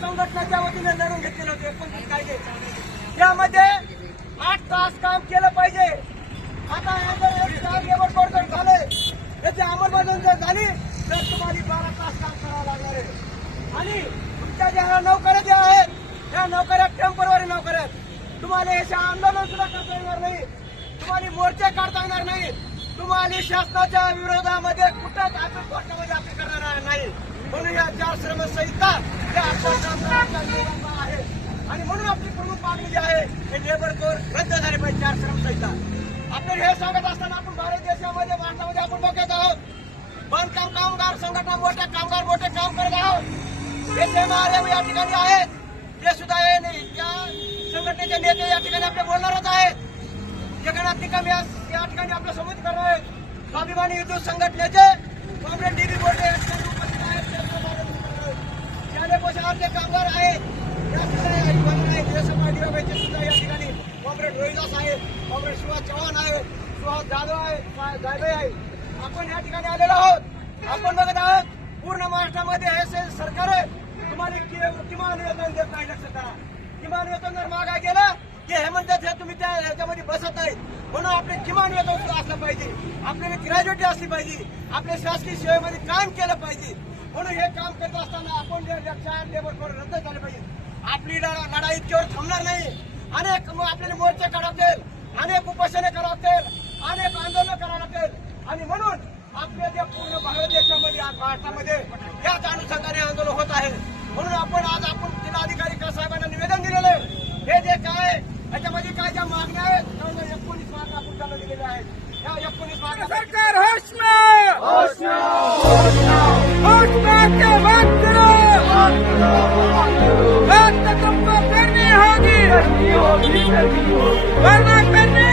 संघटनेच्या वतीने लढून घेतलेले होते 29 कायदे. त्यामध्ये 8 तास काम केलं पाहिजे. आता लेबर कोड जर झाले त्याची अंमलबजावणी जर झाली तर तुम्हाला 12 तास काम करावं लागणार आहे. आणि तुमच्या ज्या नोकऱ्या ज्या आहेत त्या नोकऱ्या टेम्पररी नोकऱ्या आहेत. तुम्हाला याचे आंदोलन सुद्धा करता येणार नाही. तुम्हाला मोर्चे काढता येणार नाही. तुम्हाला शासनाच्या विरोधामध्ये कुठंच आपण कोर्टामध्ये अपील करणार नाही. म्हणून या 4 श्रम संहिता त्या आहे. आणि म्हणून आपली प्रमुख मागणी जी आहे हे लेबर कोड रद्द झाले पाहिजे. 4 श्रम संहिता आपल्याला हे सांगत असताना आपण भारत देशामध्ये भारतामध्ये आपण बघत आहोत. बांधकाम कामगार संघटना मोठे काम करत आहोत. SMRM या ठिकाणी आहेत. ते सुद्धा हे नाही त्या संघटनेचे नेते या ठिकाणी आपले बोलणारच आहेत. जगन्नाथ निकम या ठिकाणी आपल्या समोर करणार आहेत. स्वाभिमानी विद्युत संघटनेचे कॉम्रेड DB बोर्डे उपस्थित आहेत. शालेय पोषणाचे कामगार आहेत. या ठिकाणी SMRDOचे सुद्धा या ठिकाणी कॉम्रेड रोहिदास आहेत. कॉम्रेड सुहास चव्हाण आहेत. सुहास जाधव आहेत. जाधव आहे. आपण या ठिकाणी आलेलो आहोत. आपण बघत आहोत पूर्ण महाराष्ट्रामध्ये हे सरकार आहे तुम्हाला किमान वेतन देत नाही. लक्षात करा. किमान वेतन जर मागा गेलं की हे म्हणतात हे तुम्ही त्या ह्याच्यामध्ये बसत नाही. म्हणून आपले किमान वेतन सुद्धा असलं पाहिजे. आपल्याला ग्रॅज्युएटी असली पाहिजे. आपल्या शासकीय सेवेमध्ये काम केलं पाहिजे. म्हणून हे काम करत असताना आपण लेबर कोड रद्द झाले पाहिजे. आपली लढाई इतक्यावर थांबणार नाही. अनेक आपल्याला मोर्चे काढवतील. अनेक उपोषणे करावतील. अनेक आंदोलन करावं लागतील. आणि म्हणून आपल्या जे पूर्ण भारत देशामध्ये महाराष्ट्रामध्ये याच अनुषंगाने आंदोलन होत आहे. म्हणून आपण आज जिल्हाधिकारी साहेबांना निवेदन दिलेलं आहे. हे जे काय याच्यामध्ये काय ज्या मागण्या आहेत 19 मागण्या आपण त्यांना दिलेल्या आहेत. या 19 मागण्या सरकार होश में के बात करो। बात तो तुमको करनी होगी वरना करनी